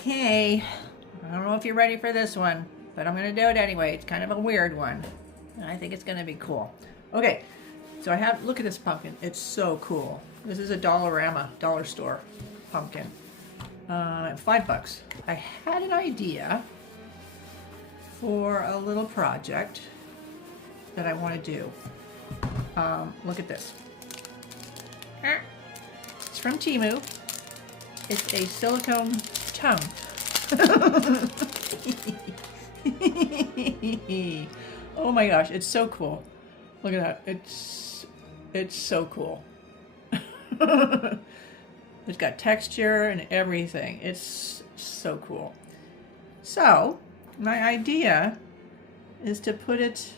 Okay, I don't know if you're ready for this one, but I'm gonna do it anyway. It's kind of a weird one, and I think it's gonna be cool. Okay, so I have, look at this pumpkin. It's so cool. This is a Dollarama, dollar store pumpkin. $5. I had an idea for a little project that I want to do. Look at this. It's from Temu. It's a silicone tongue. Oh my gosh, it's so cool. Look at that. It's so cool. It's got texture and everything. It's so cool. So, my idea is to put it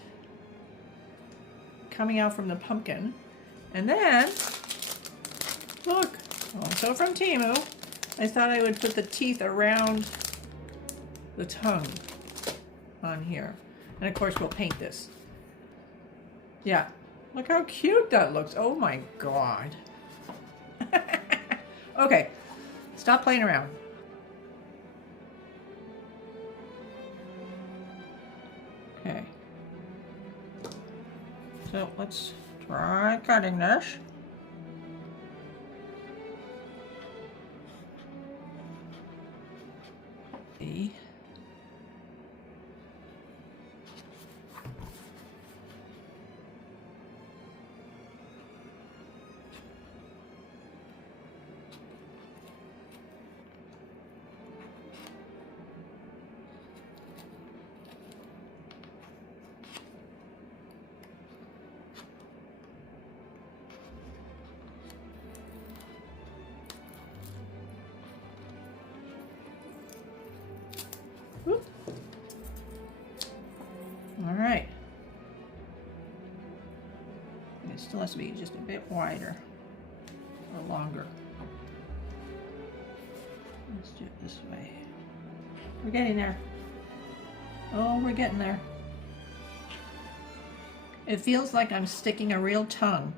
coming out from the pumpkin. And then, look, also from Temu, I thought I would put the teeth around the tongue on here. And of course, we'll paint this. Yeah, look how cute that looks. Oh my God. Okay, stop playing around. Okay. So let's try cutting this. See. Whoop. All right. It still has to be just a bit wider or longer. Let's do it this way. We're getting there. Oh, we're getting there. It feels like I'm sticking a real tongue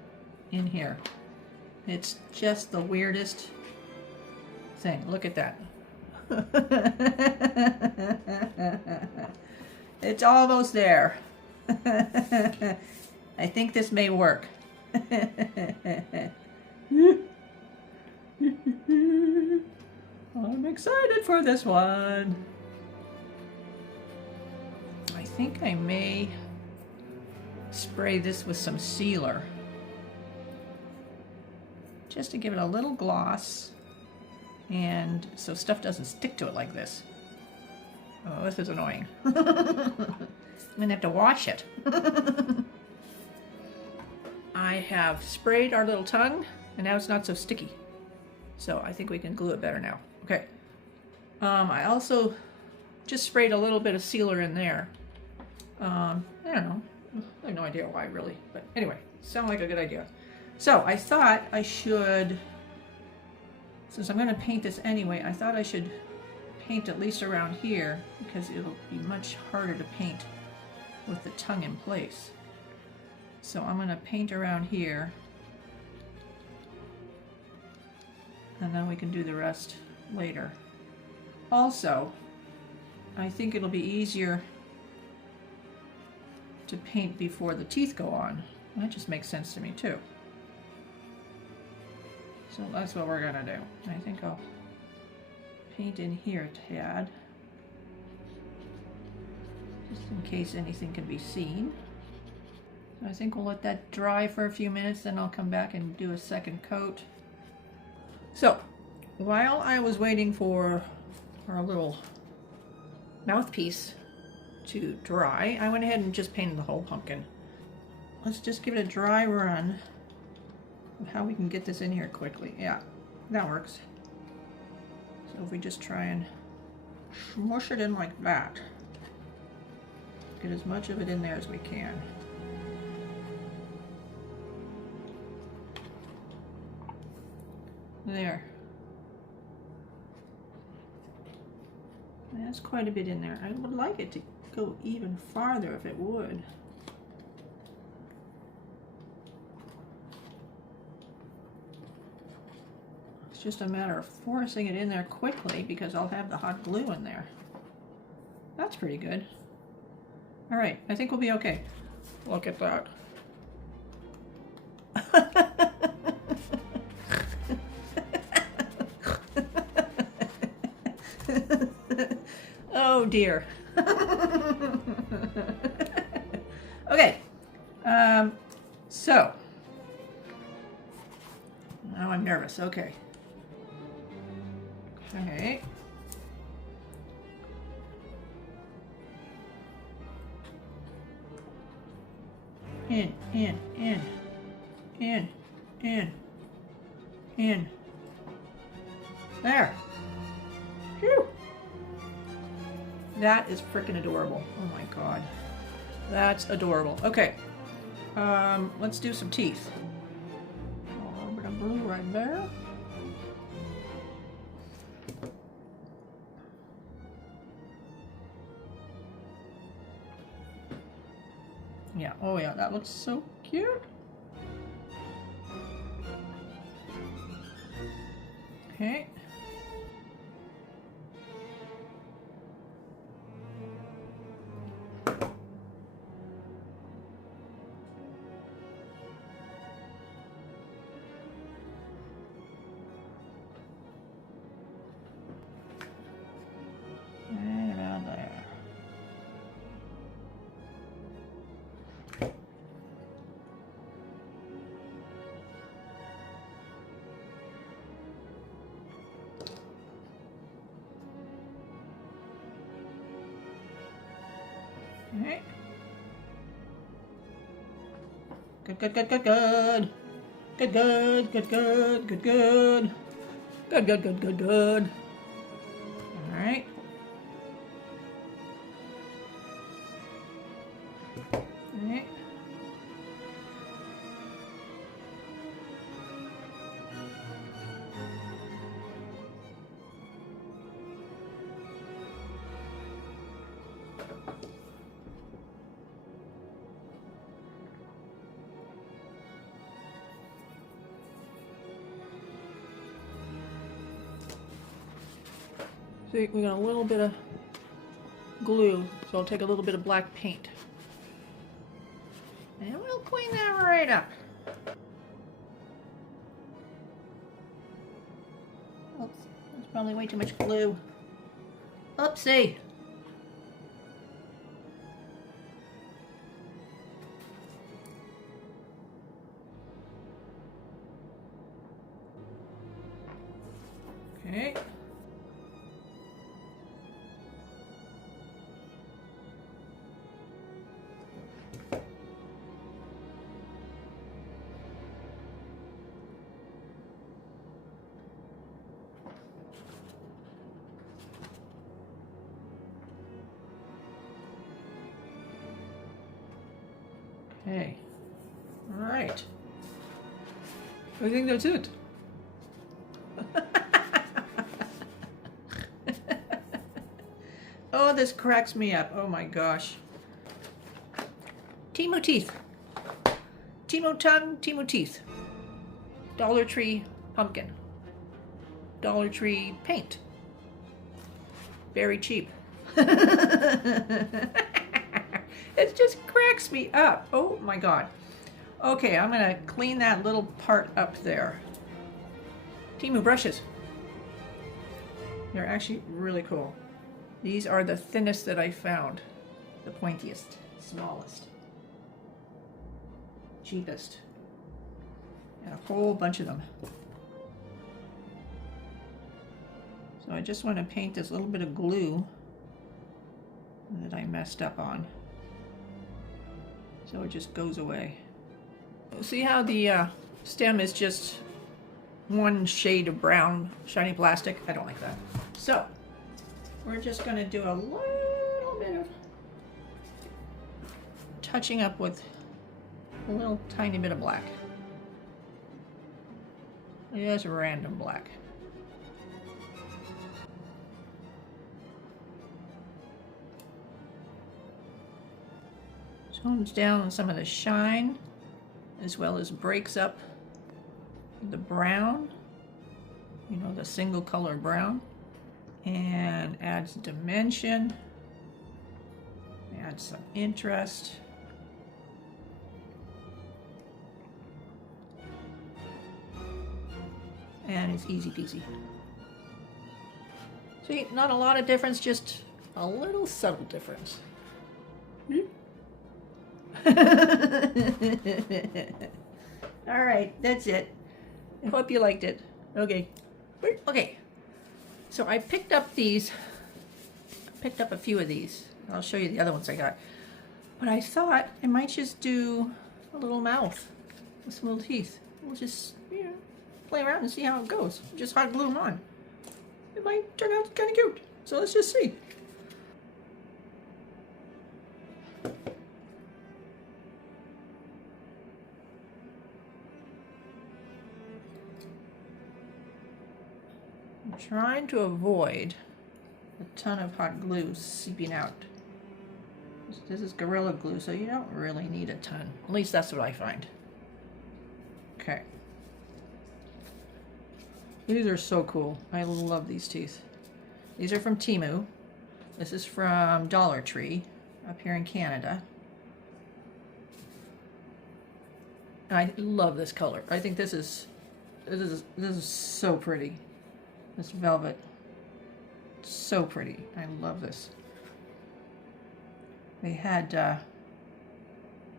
in here. It's just the weirdest thing. Look at that. It's almost there. I think this may work. I'm excited for this one. I think I may spray this with some sealer just to give it a little gloss, and so stuff doesn't stick to it like this. Oh, this is annoying. I'm gonna have to wash it. I have sprayed our little tongue, and now it's not so sticky. So I think we can glue it better now. Okay. I also just sprayed a little bit of sealer in there. I don't know. I have no idea why, really. But anyway, sounded like a good idea. So I thought I should, since I'm going to paint this anyway, I thought I should paint at least around here, because it'll be much harder to paint with the tongue in place. So I'm going to paint around here, and then we can do the rest later. Also, I think it'll be easier to paint before the teeth go on. That just makes sense to me too. So that's what we're gonna do. I think I'll paint in here a tad, just in case anything can be seen. I think we'll let that dry for a few minutes, then I'll come back and do a second coat. So, while I was waiting for our little mouthpiece to dry, I went ahead and just painted the whole pumpkin. Let's just give it a dry run of how we can get this in here quickly. Yeah, that works. So if we just try and smush it in like that, get as much of it in there as we can. There. That's quite a bit in there. I would like it to go even farther if it would. just a matter of forcing it in there quickly because I'll have the hot glue in there. That's pretty good. All right, I think we'll be okay. Look at that. Oh dear. Okay, so now I'm nervous. Okay. Okay. In. There. Phew. That is freaking adorable. Oh my god. That's adorable. Okay. Let's do some teeth. A little bit of blue right there. Yeah, oh yeah, that looks so cute. Okay. Right around there. Okay. Good. Good. All right. Okay. See, we got a little bit of glue, so I'll take a little bit of black paint. And we'll clean that right up. Oops, that's probably way too much glue. Oopsie. Okay. Okay. All right. I think that's it. Oh, this cracks me up. Oh my gosh. Timo teeth. Timo tongue, Timo teeth. Dollar Tree pumpkin. Dollar Tree paint. Very cheap. It just cracks me up. Oh my god. Okay, I'm gonna clean that little part up there. Temu brushes. They're actually really cool. These are the thinnest that I found. The pointiest, smallest, cheapest. And a whole bunch of them. So I just want to paint this little bit of glue that I messed up on. So it just goes away. See how the stem is just one shade of brown shiny plastic? I don't like that. So we're just going to do a little bit of touching up with a little tiny bit of black. Just random black. Tones down on some of the shine, as well as breaks up the brown you know, the single color brown, and adds dimension, adds some interest. And it's easy peasy. See, not a lot of difference, just a little subtle difference. All right, that's it. I hope you liked it. Okay. Okay. So I picked up these. I picked up a few of these. I'll show you the other ones I got. But I thought I might just do a little mouth with some little teeth. We'll just, you know, play around and see how it goes. Just hot glue them on. It might turn out kind of cute. So let's just see. I'm trying to avoid a ton of hot glue seeping out. This is Gorilla Glue, so you don't really need a ton. At least that's what I find. Okay. These are so cool. I love these teeth. These are from Temu. This is from Dollar Tree up here in Canada. I love this color. I think this is so pretty. This velvet. So pretty. I love this. They had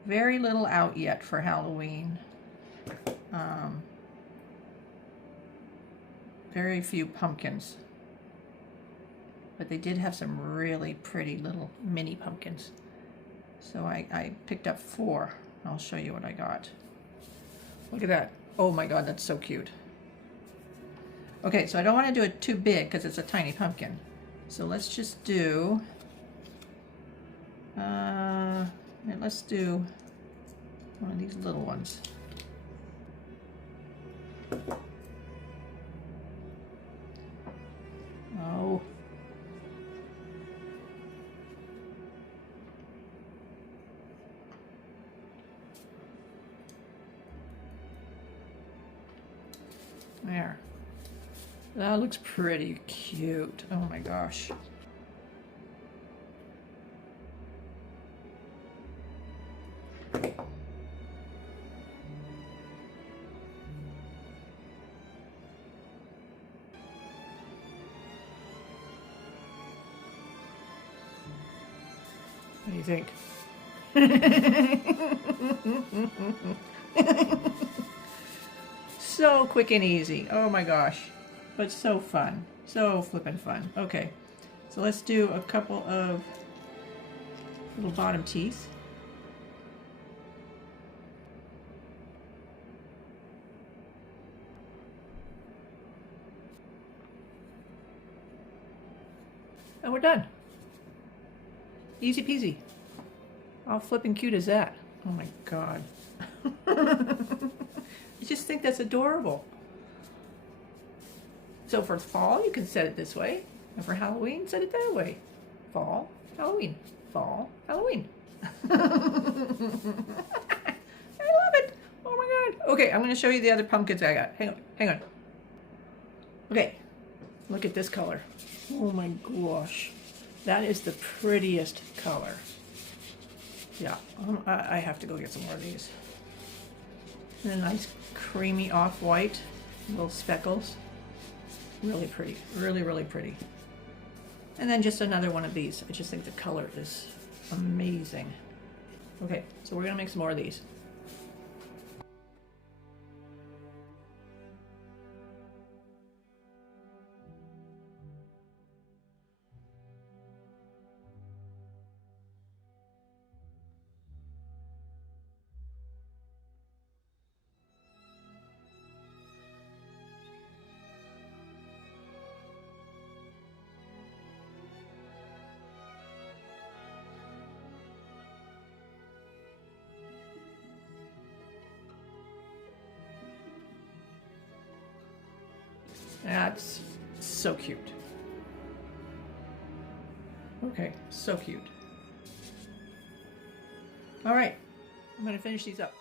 very little out yet for Halloween. Very few pumpkins. But they did have some really pretty little mini pumpkins. So I picked up 4. I'll show you what I got. Look at that. Oh my God, that's so cute. Okay, so I don't want to do it too big because it's a tiny pumpkin. So let's just do, let's do one of these little ones. Oh. There. That looks pretty cute. Oh my gosh. What do you think? So quick and easy. Oh my gosh. But so fun. So flippin' fun. Okay. So let's do a couple of little bottom teeth. And we're done. Easy peasy. How flippin' cute is that? Oh my God. I just think that's adorable. So for fall, you can set it this way. And for Halloween, set it that way. Fall, Halloween. Fall, Halloween. I love it. Oh my God. Okay, I'm going to show you the other pumpkins I got. Hang on, hang on. Okay, look at this color. Oh my gosh. That is the prettiest color. Yeah, I have to go get some more of these. And a nice creamy off-white, little speckles. Really pretty, really, really pretty. And then just another one of these. I just think the color is amazing. Okay, so we're gonna make some more of these. That's so cute. Okay, so cute. All right, I'm gonna finish these up.